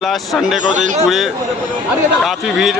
Last Sunday को दिन पूरे काफ़ी भीड़।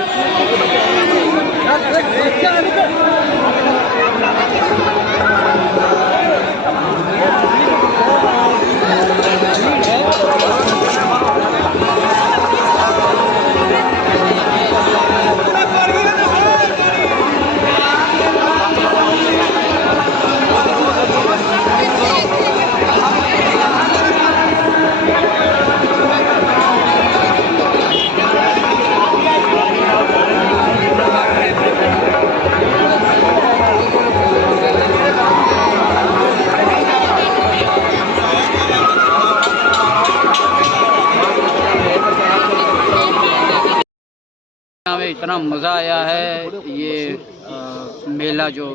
में इतना मज़ा आया है। ये मेला जो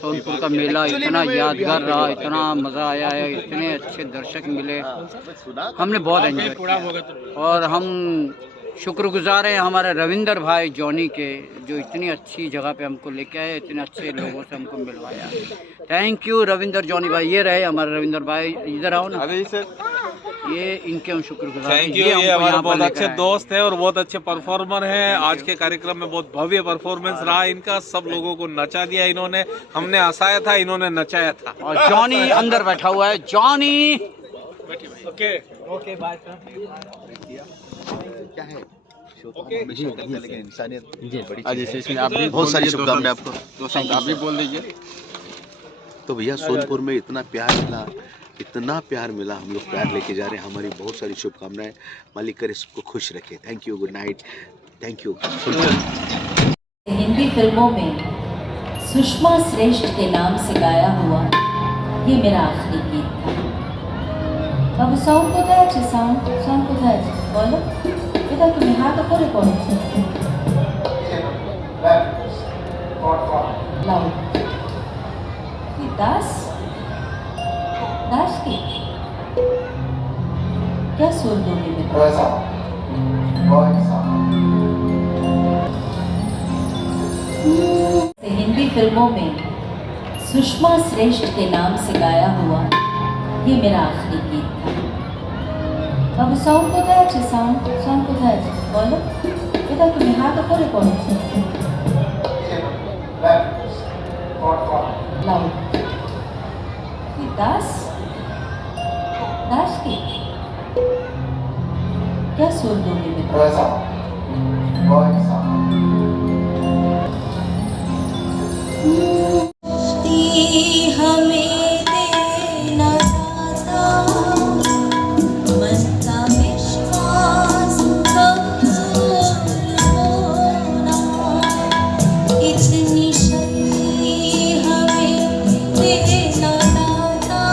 सोनपुर का मेला इतना यादगार रहा, इतना मज़ा आया है, इतने अच्छे दर्शक मिले, हमने बहुत एंजॉय किया। और हम शुक्रगुजार हैं हमारे रविंदर भाई जॉनी के, जो इतनी अच्छी जगह पे हमको लेके आए, इतने अच्छे लोगों से हमको मिलवाया। थैंक यू रविंदर जॉनी भाई। ये रहे हमारे रविंदर भाई, इधर आओ ना। ये इनके हम शुक्रगुजार। Thank you. ये हमारे बहुत अच्छे दोस्त है और बहुत अच्छे परफॉर्मर हैं। आज के कार्यक्रम में बहुत भव्य परफॉर्मेंस रहा इनका, सब लोगों को नचा दिया इन्होंने। हमने हंसाया था, इन्होंने नचाया था। और जॉनी अंदर बैठा हुआ है। Johnny okay okay bye. क्या है इंसानियत आप भी बहुत सारी शुभकामनाएं आपको। दोस्तों आप भी बोल दीजिए। तो भैया सोनपुर में इतना प्यार मिला, इतना प्यार मिला, हम लोग प्यार लेके जा रहे हैं। हमारी बहुत सारी शुभकामनाएं, मालिक करे सबको खुश रखे। Thank you, good night, thank you. Hindi फिल्मों में सुषमा श्रेष्ठ के नाम से गाया हुआ ये मेरा आखिरी गीत था। बाबू साउंड कोথায় আছে? साउंड কোথায় আছে বলো। এটা তুমি হাত করে পড়ো লাউড। दास की क्या सुर दोगे बेटा? हिंदी फिल्मों में सुषमा श्रेष्ठ के नाम से गाया हुआ ये मेरा आखिरी गीत था। बाबू साउंड কোথায় আছে? साउंड কোথায় আছে বলো। এটা তুমি হাত করে পড়ো লাউড। दास की क्या सुर दोगे बेटा? हमें देना था मन का विश्वास कमजोर होना, इतनी शक्ति हमें देना था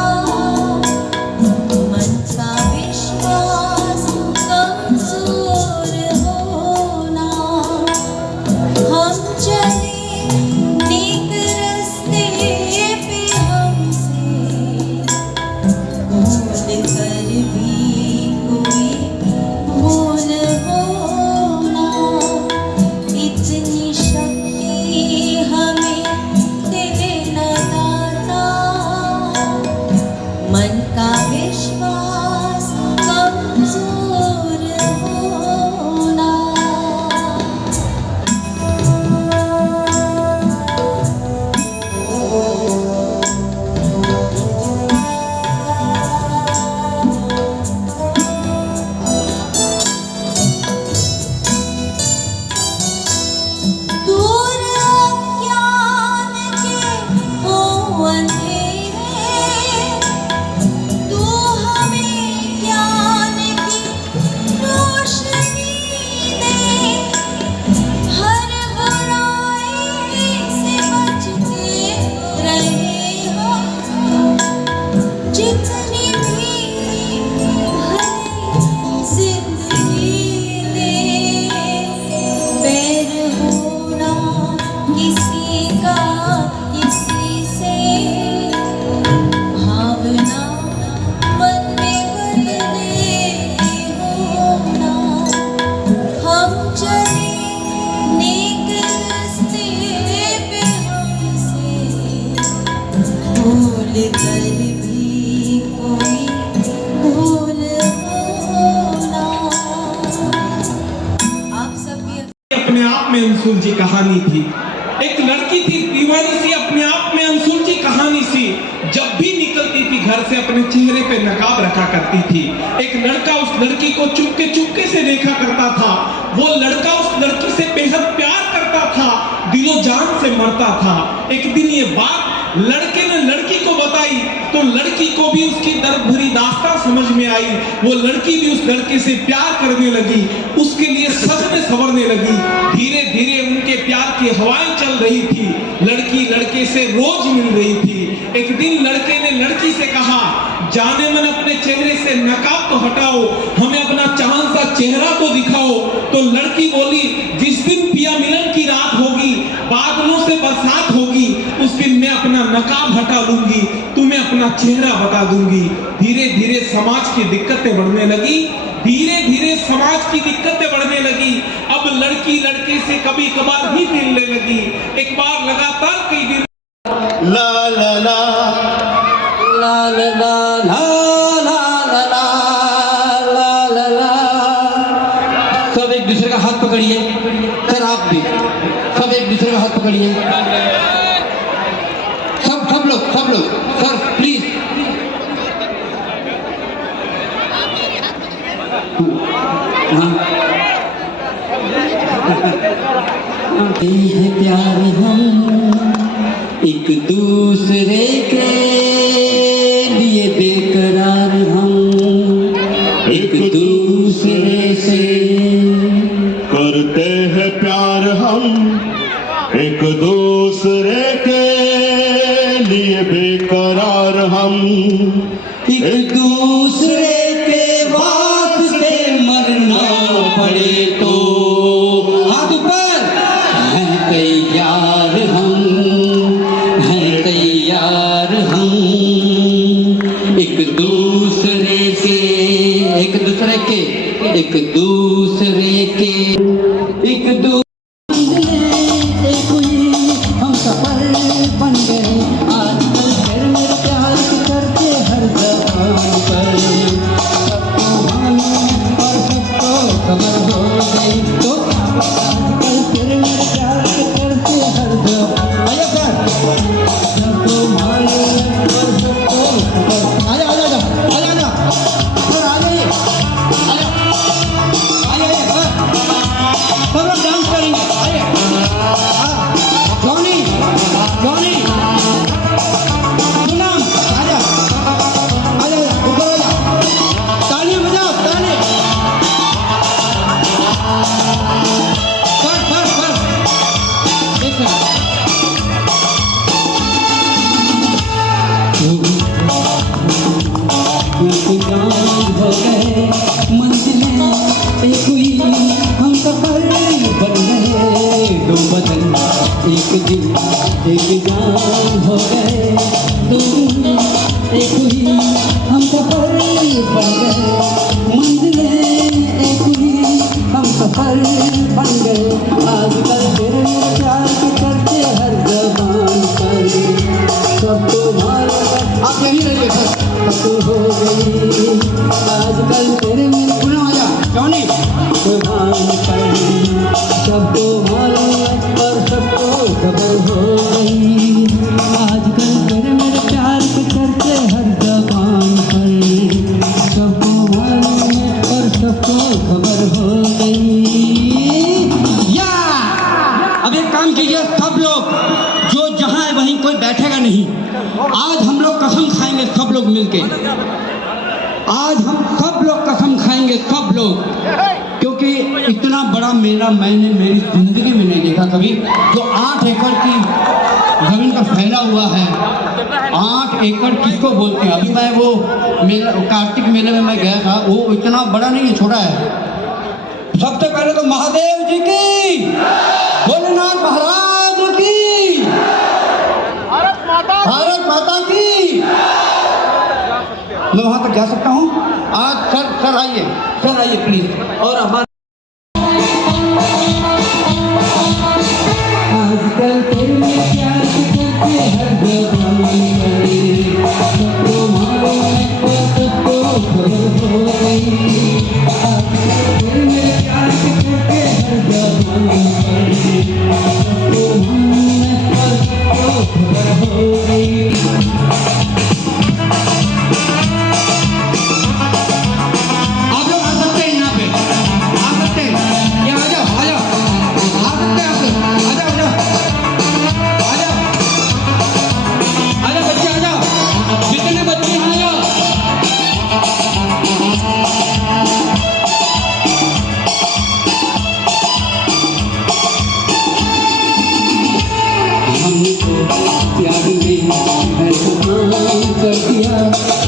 मन का विश्वास कमजोर होना। हम चले नेक रास्ते पे हमसे भूल कर भी कोई भूल होना, इतनी शक्ति हमें देना था मन का विश्वास कमजोर होना। दूर अज्ञान के हो अंधेरे, तू हमें ज्ञान की रोशनी दे, हर बुराई से बचते रहे हम, जितनी भी भरी जिंदगी दे, बैर होना किसी का किसी से, भावना मन में बदले होना। हम चले नेक रास्ते पे हमसे भूल कर भी कोई भूल हो अंशुल जी कहानी थी। एक लड़की थी दीवानी सी, अपने आप में अंशुल जी कहानी सी। जब भी निकलती थी घर से अपने चेहरे पे नकाब रखा करती थी। एक लड़का उस लड़की को चुपके से देखा करता था। वो लड़का उस लड़की से बेहद प्यार करता था, दिलो जान से मरता था। एक दिन ये बात लड़के ने लड़की को बताई तो लड़की को भी उसकी दर्द भरी दास्तां समझ में आई। वो लड़की भी उस लड़के से प्यार करने लगी, उसके लिए सजने संवरने लगी। धीरे धीरे उनके प्यार की हवाएं चल रही थी। लड़की लड़के से रोज मिल रही थी। एक दिन लड़के ने लड़की से कहा, जाने मन अपने चेहरे से नकाब तो हटाओ, हमें अपना चांद सा चेहरा तो दिखाओ। तो लड़की बोली, जिस दिन पिया मिलन की रात होगी, बादलों से बरसात होगी, उस दिन मैं अपना नकाब हटा लूंगी, तुम्हें अपना चेहरा बता दूंगी। धीरे धीरे समाज की दिक्कतें बढ़ने लगी। धीरे धीरे समाज की दिक्कतें बढ़ने लगी। अब लड़की लड़के से कभी कभार ही मिलने लगी। एक बार लगातार कई दिन ला ला ला ला ला ला ला ला ला ला ला। सब एक दूसरे का हाथ पकड़िए। सर आप भी सब एक दूसरे का हाथ पकड़िए। सब लोग सर प्लीज। है प्यार हम एक दूसरे के लिए बेकरार हम एक दूसरे से करते हैं प्यार हम एक दूसरे के लिए बेकरार हम एक दूसरे के वास्ते मरना पड़े तो हाथ ऊपर हैं तैयार हम, हैं तैयार हम एक दूसरे से एक दूसरे के एक दूसरे के एक दूसरे हम सफल बन गए आजकल फिर मेरे प्यार की करते हर जगह पर सबको मालूम और सबको खबर हो गई तो आजकल फिर मेरे प्यार की करते हर जगह आया कर सबको मालूम और सबको खबर आया आया आया आया और आ जाइए आया आया आया सब लोग डांस करेंगे आइए जॉनी जॉनी पूनम आजा आजा ऊपर आजा तालियां बजाओ ताली कर एक इंतजार हो गए मंजिलें एक हुई हम सफर बन गए दो बदन एक दिल एक जान हो गए दो एक हुई हम सफर बन गए मंजिलें एक हुई हम सफर बन गए आजकल फिर प्यार के करते हर जबान पर सबको मालूम आप यहीं रहिए सब हो गई आजकल तेरे मेरे गुना हो जा जॉनी जबान पर सबको मालूम और सबको खबर हो गई आजकल तेरे मेरे प्यार के करते हर जबान पर सबको मालूम और सबको खबर हो गई या अब एक काम कीजिए सब लोग जो जहाँ है वहीं कोई बैठेगा नहीं। आज हम लोग कसम खाएंगे सब लोग मिलके। आज हम सब लोग कसम खाएंगे सब लोग, क्योंकि इतना बड़ा मेला मैंने मेरी जिंदगी में नहीं देखा कभी। जो 8 एकड़ की जमीन का फैला हुआ है, 8 एकड़ किसको बोलते हैं? अभी मैं वो मेला कार्तिक मेले में मैं गया था, वो इतना बड़ा नहीं है, छोटा है। सबसे पहले तो महादेव जी की, भोलेनाथ महाराज की, भारत माता की। मैं वहां तक जा सकता हूँ आज? सर आइए प्लीज। और हमारे आजकल तेरे प्यार करते हर जगह सबको मालूम और सबको खबर हो गई। आजकल तेरे प्यार करते हर जगह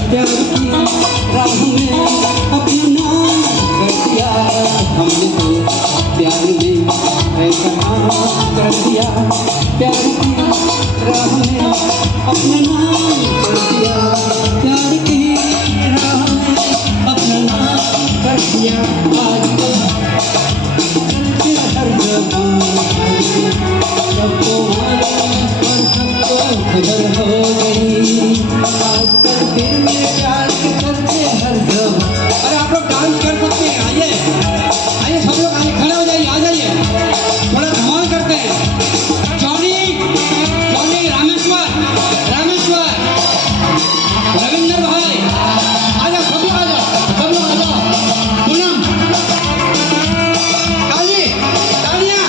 प्यार की राह में अपना नाम कर दिया हमने तो प्यार में ऐसा नाम कर दिया प्यार की राह में अपना नाम कर दिया प्यार की राह में अपना नाम कर दिया आज चलते हर जगह सबको खबर हो गई आजकल फिर मेरे प्यार के चलते हर जगह। अरे आप लोग डांस कर सकते हैं, आइए आइए सब लोग आइए, खड़े हो जाइए, आ जाइए, थोड़ा धमाल करते हैं। जॉनी जॉनी रामेश्वर रामेश्वर रविंदर भाई आ जाओ, सब लोग आ जाओ, सब लोग आ जाओ। पूनम काली तालियां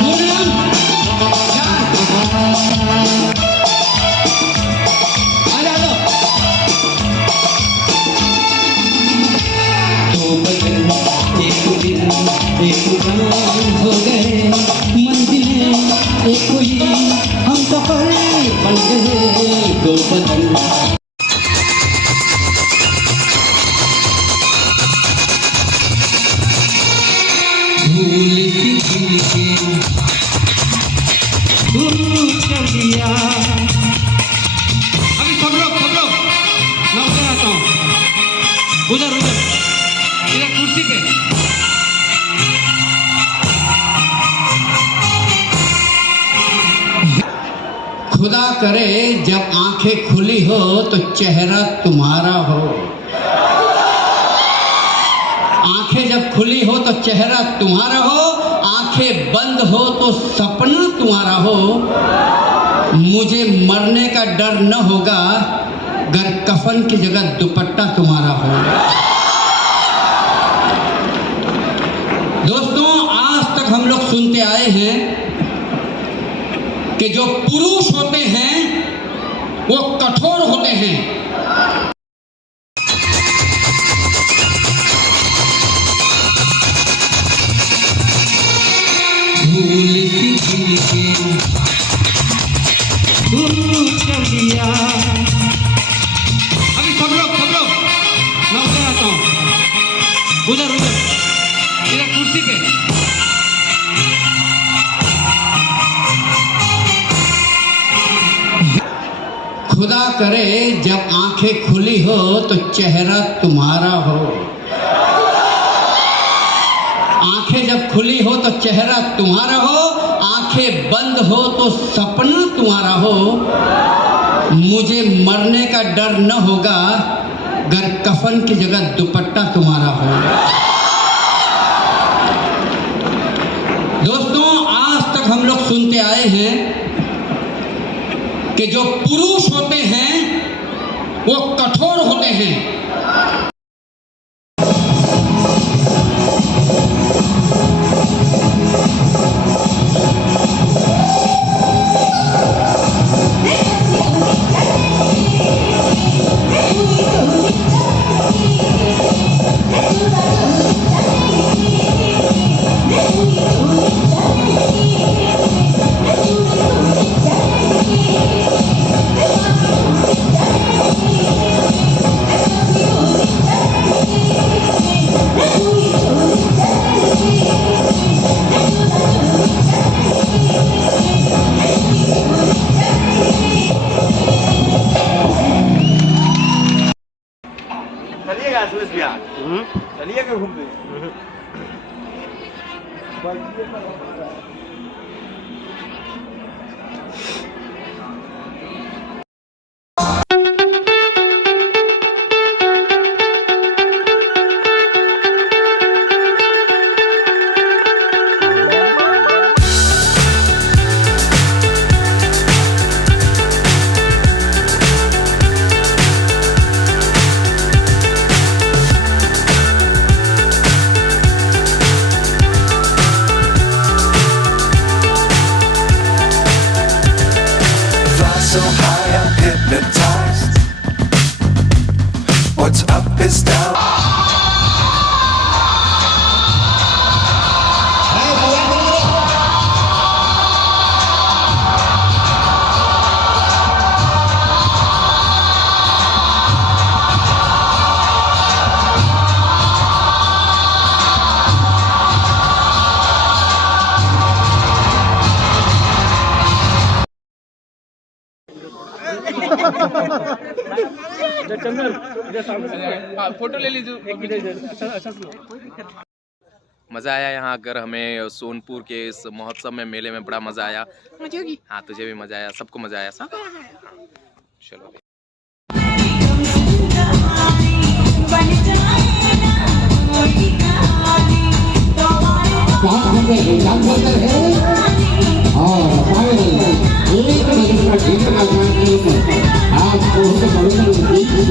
पूनम आ जाओ। दो बदन एक दिन एक जान हो गए मंजिलें एक हुई हम सफर बन गए दो बदन। भूल सी दिल के दूर चल दिया। अभी सब लोग मैं उधर आता हूँ, उधर उधर इधर कुर्सी पे। खुदा करे जब आंखें खुली हो तो चेहरा तुम्हारा हो, आंखें जब खुली हो तो चेहरा तुम्हारा हो, आंखें बंद हो तो सपना तुम्हारा हो। मुझे मरने का डर न होगा अगर कफन की जगह दुपट्टा तुम्हारा हो। दोस्तों, आज तक हम लोग सुनते आए हैं कि जो पुरुष होते हैं वो कठोर होते हैं, भूल सी दिल के दूर चल दिया। अभी सब लोग मैं उधर आता हूँ, उधर उधर इधर कुर्सी पे। खुदा करे जब आंखें खुली हो तो चेहरा तुम्हारा हो, आंखें जब खुली हो तो चेहरा तुम्हारा हो, आंखें बंद हो तो सपना तुम्हारा हो। मुझे मरने का डर न होगा अगर कफन की जगह दुपट्टा तुम्हारा हो। दोस्तों, आज तक हम लोग सुनते आए हैं कि जो पुरुष होते हैं वो कठोर होते हैं, चलिएगा घूमने। फोटो ले लीजिए। मज़ा आया यहाँ आकर हमें सोनपुर के इस महोत्सव में, मेले में बड़ा मज़ा आया। हाँ तुझे भी मज़ा आया, सबको मज़ा आया। सब चलो Thank you.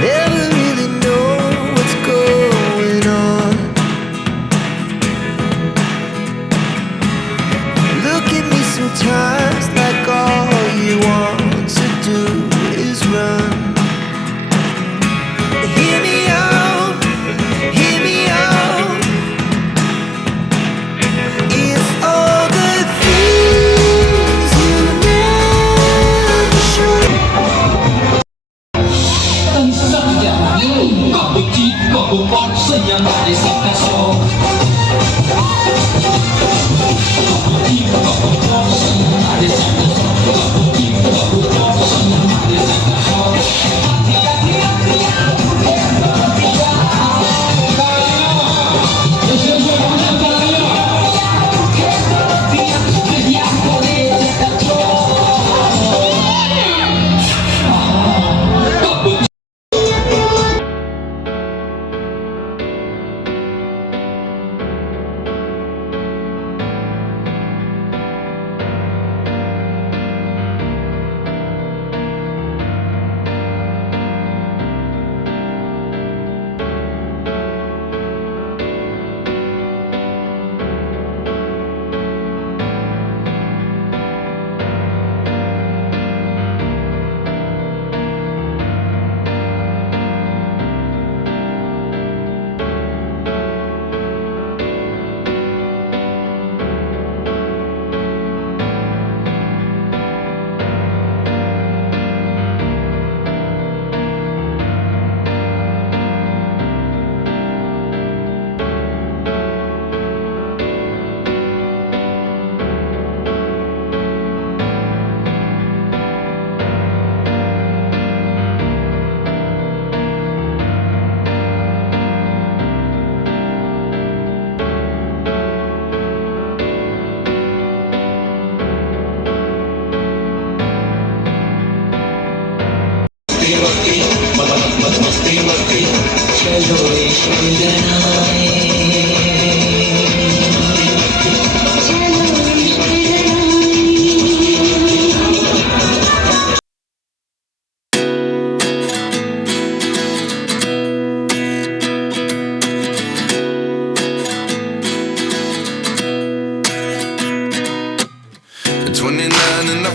Never really know what's going on. Look at me sometimes like all you want to do is run. Hear me out, hear me out. It's all the things you never show.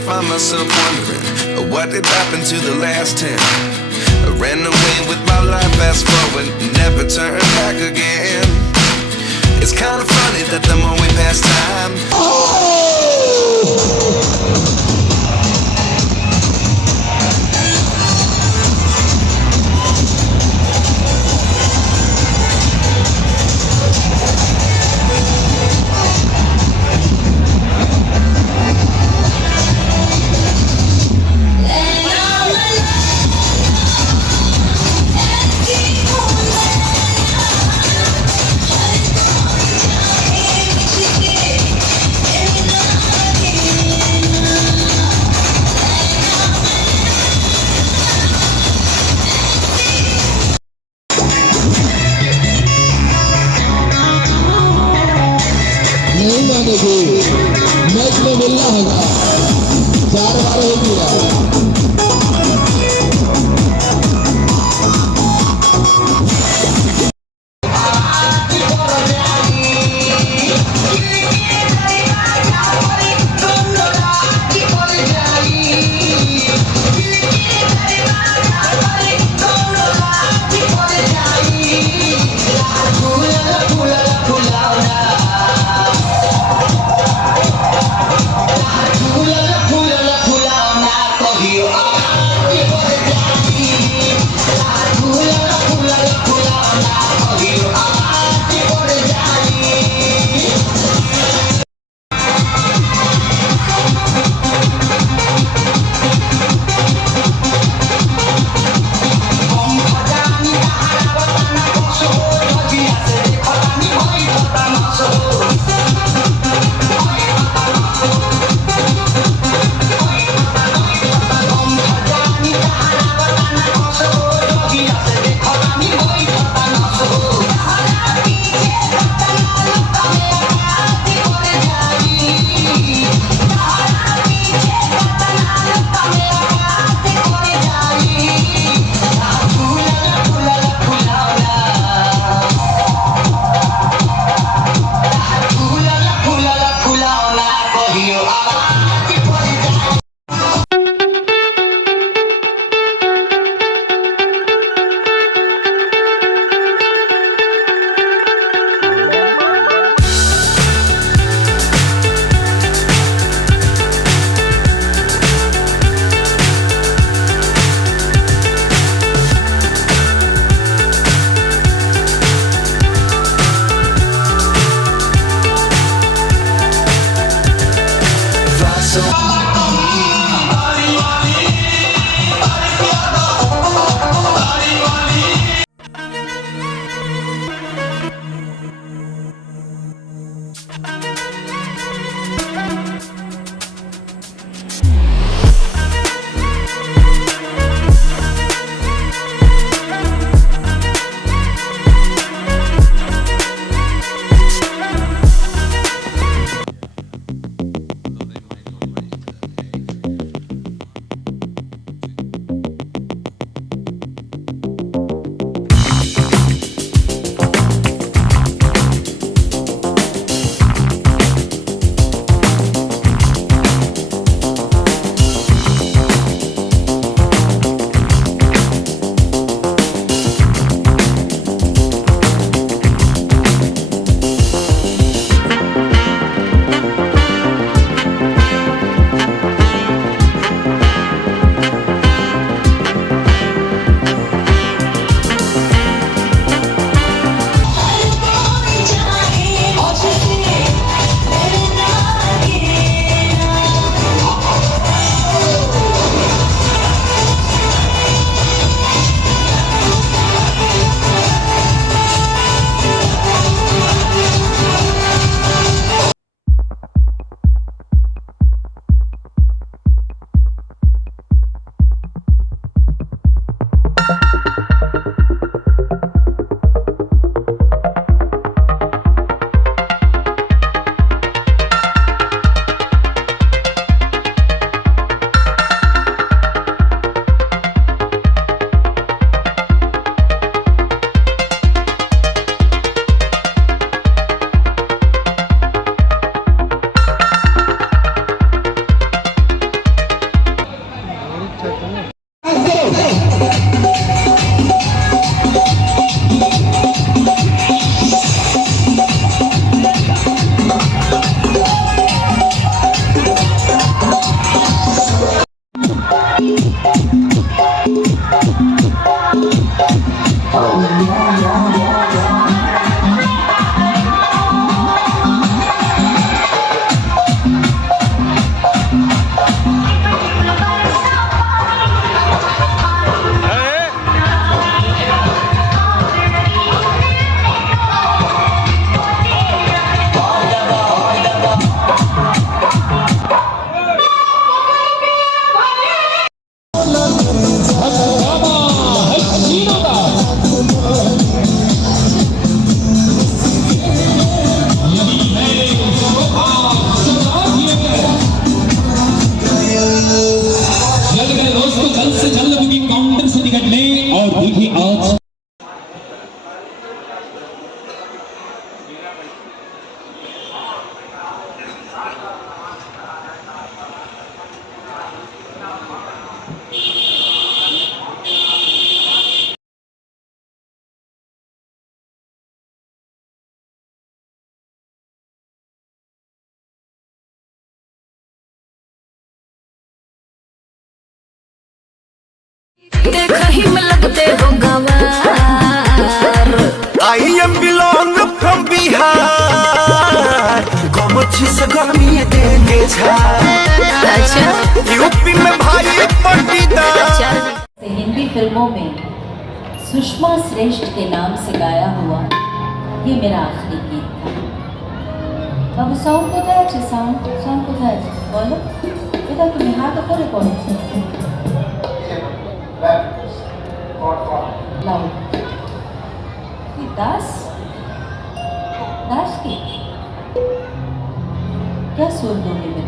find myself wondering what did happen to the last 10. I ran away with my life, fast forward, never turn back again. It's kind of funny that the more we pass time, भी आज देखा ही में लगते हो गवार। I am belong from Bihar, गोमुछी से गर्मी देंगे झार। अच्छा यूपी में भाई पटीदार। हिंदी फिल्मों में सुषमा श्रेष्ठ के नाम से गाया हुआ ये मेरा आखिरी गीत था। बाबू साउंड কোথায় আছে? সাউন্ড কোথায় আছে বলো। এটা তুমি হাত করে পড়ো। लाउड दास की क्या सुर दोगे मेरे?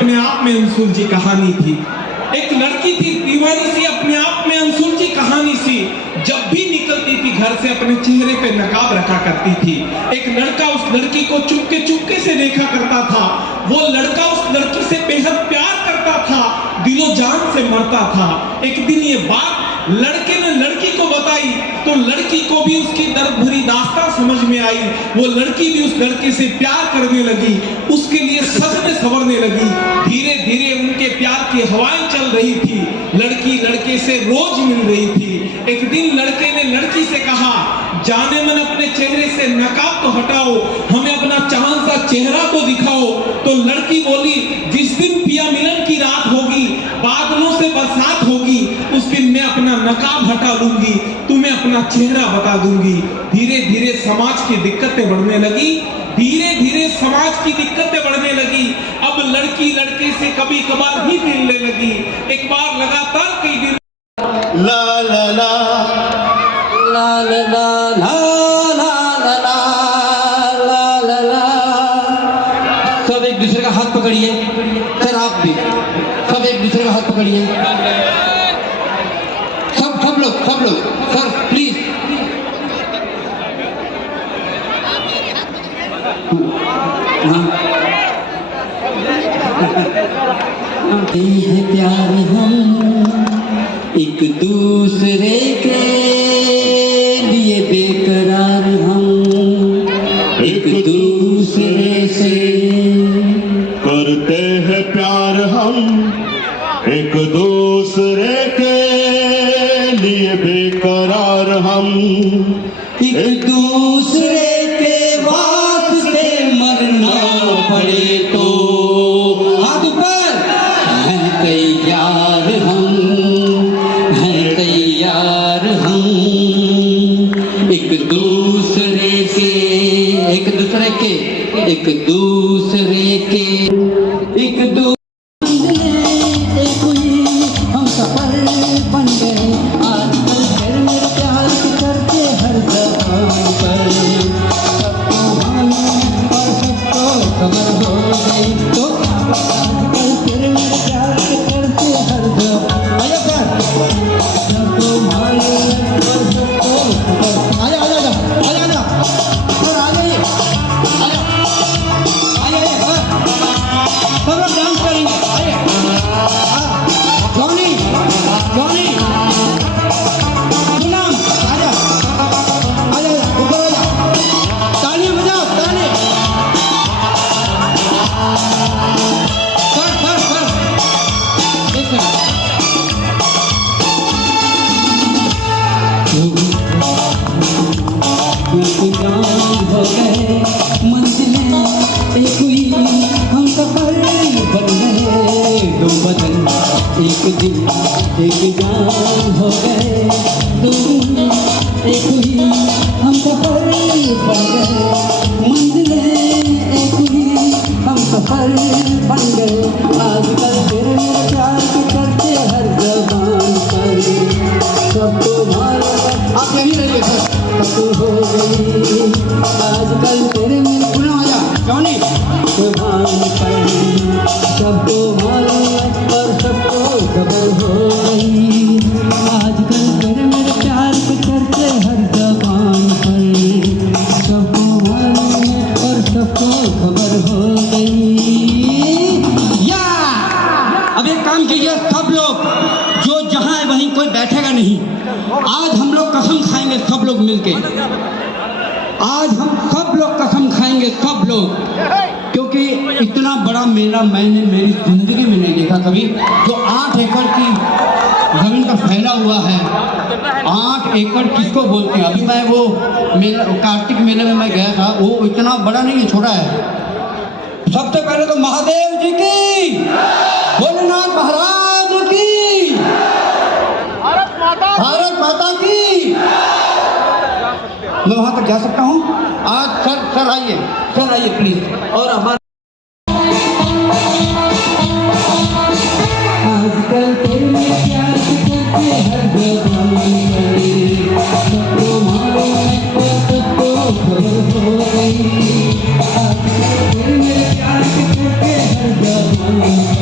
अपने आप में अंशुल जी कहानी थी। एक लड़की थी दीवानी सी, अपने आप में अंशुल जी कहानी सी। जब भी निकलती थी घर से अपने चेहरे पे नकाब रखा करती थी। एक लड़का उस लड़की को चुपके से देखा करता था। वो लड़का उस लड़की से बेहद प्यार करता था, दिलो जान से मरता था। एक दिन ये बात लड़के ने लड़की को बताई तो लड़की को भी उसकी दर्द भरी दास्तां समझ में आई। वो लड़की भी उस लड़के से प्यार करने लगी, उसके लिए सजने संवरने लगी। धीरे धीरे उनके प्यार की हवाएं चल रही थी। लड़की लड़के से रोज मिल रही थी। एक दिन लड़के ने लड़की से कहा, जाने मन अपने चेहरे से नकाब तो हटाओ, हमें अपना चांद सा चेहरा तो दिखाओ। तो लड़की बोली, जिस दिन पिया मिलन की रात होगी, बादलों से बरसात होगी, उस दिन मैं अपना नकाब हटा लूंगी, तुम्हें अपना चेहरा बता दूंगी। धीरे धीरे समाज की दिक्कतें बढ़ने लगी। धीरे धीरे समाज की दिक्कतें बढ़ने लगी। अब लड़की लड़के से कभी कभार ही मिलने लगी। एक बार लगातार कई दिन ला ला ला ला ला ला ला ला ला ला ला। सब एक दूसरे का हाथ पकड़िए। सर आप भी सब एक दूसरे का हाथ पकड़िए। सब लोग सर प्लीज। है प्यार हम एक दूसरे के लिए बेकरार हम एक दूसरे से करते हैं प्यार हम एक दूसरे के लिए बेकरार हम एक दूसरे के वास्ते मरना पड़े तो हाथ ऊपर। हैं तैयार हम, हैं तैयार हम एक दूसरे के एक दूसरे के हम सफल बन गए। आजकल फिर मेरे प्यार की करते हर जगह पर। सबको मालूम और सबको खबर हो गई तो आजकल फिर मेरे प्यार की करते हर जगह। आया सर, सबको मालूम और सबको खबर। आया आया आया आया और आ जाइए, आया आइए सब लोग डांस करेंगे। आइए जॉनी जॉनी गुलाम आजा आजा ऊपर आजा। तालियां बजाओ ताली। सर एक इंतजाम हो गए मंजिलें एक हुई हम सफर बन गए। दो बदन एक दिल एक जान हो गए। दो एक हुई हम सफर बन गए। मंजिलें एक हुई हम सफर बन गए। आजकल फिर मेरे प्यार की करते हर जबान पर। सबको मालूम आप यहीं रहिए सर। हो गई आजकल तेरे मेरे गुना आया जॉनी जुबान पर। सबको मालूम और सबको खबर हो गई। आजकल तेरे मेरे प्यार के चर्चे हर जबान पर। सबको मालूम और सबको खबर हो गई। या अब एक काम कीजिए सब लोग, जो जहाँ है वहीं कोई बैठेगा नहीं। आज हम लोग कसम खाएंगे सब लोग मिलके। आज हम सब लोग कसम खाएंगे सब लोग, क्योंकि इतना बड़ा मेला मैंने मेरी जिंदगी में नहीं देखा कभी। जो 8 एकड़ की जमीन का फैला हुआ है। 8 एकड़ किसको बोलते हैं? अभी मैं वो मेला कार्तिक मेले में मैं गया था, वो इतना बड़ा नहीं है, छोटा है। सबसे पहले तो महादेव जी की, भोलेनाथ महाराज की, भारत माता की। मैं वहां तक जा सकता हूँ आज? सर आइए प्लीज। और हमारे आजकल तेरे प्यार के हर जगह सबको मालूम और सबको खबर हो गई। आजकल तेरे प्यार के हर जगह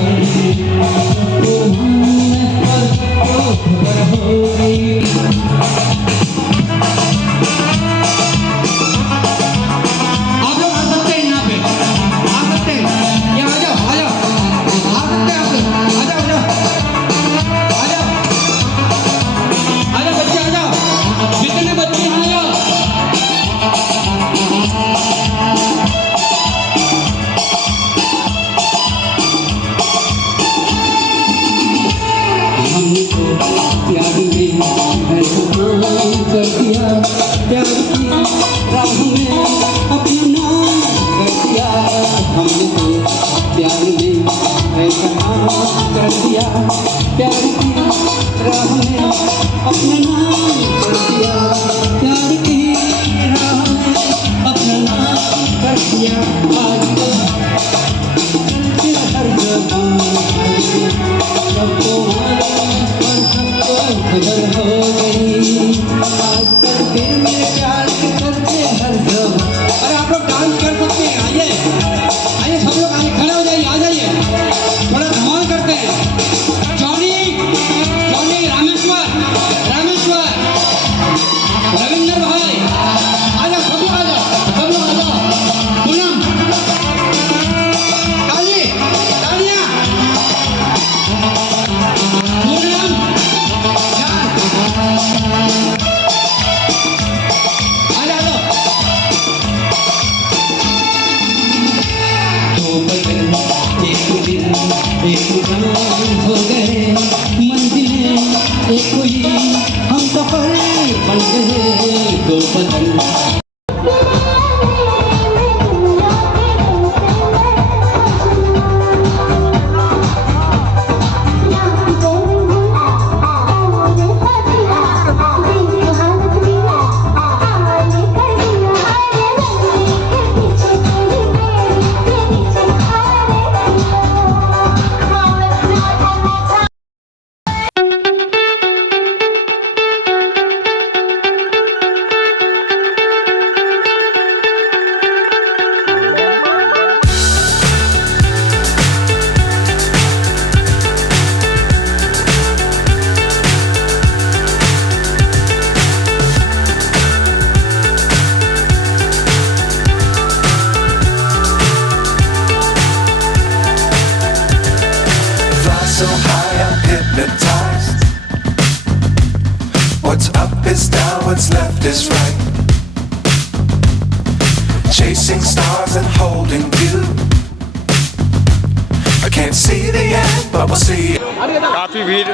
कर दिया, प्यार की राह में अपना नाम कर दिया, प्यार की राह में अपना नाम कर दिया। आजकल चलते हर जगह सबको पर सबको खबर हो गई। आजकल फिर मेरे प्यार के चलते हर जगह। अरे आप लोग डांस कर सकते हैं, आइए आइए सब लोग आइए, खड़े हो जाइए, आ जाइए, थोड़ा धमाल करते हैं। जॉनी जॉनी रामेश्वर रामेश्वर रविंदर भाई आ जाओ, सब लोग आ जाओ, सब लोग आ जाओ। पूनम काली तालियां पूनम आ जाओ। दो बदन एक दिन एक जान हो गए, मंजिलें एक हुई, हम सफर बन गए। दो बदन so high I'm hypnotized. What's up is down, what's left is right. Chasing stars and holding you. I can't see the end, but we'll see. काफी भीड़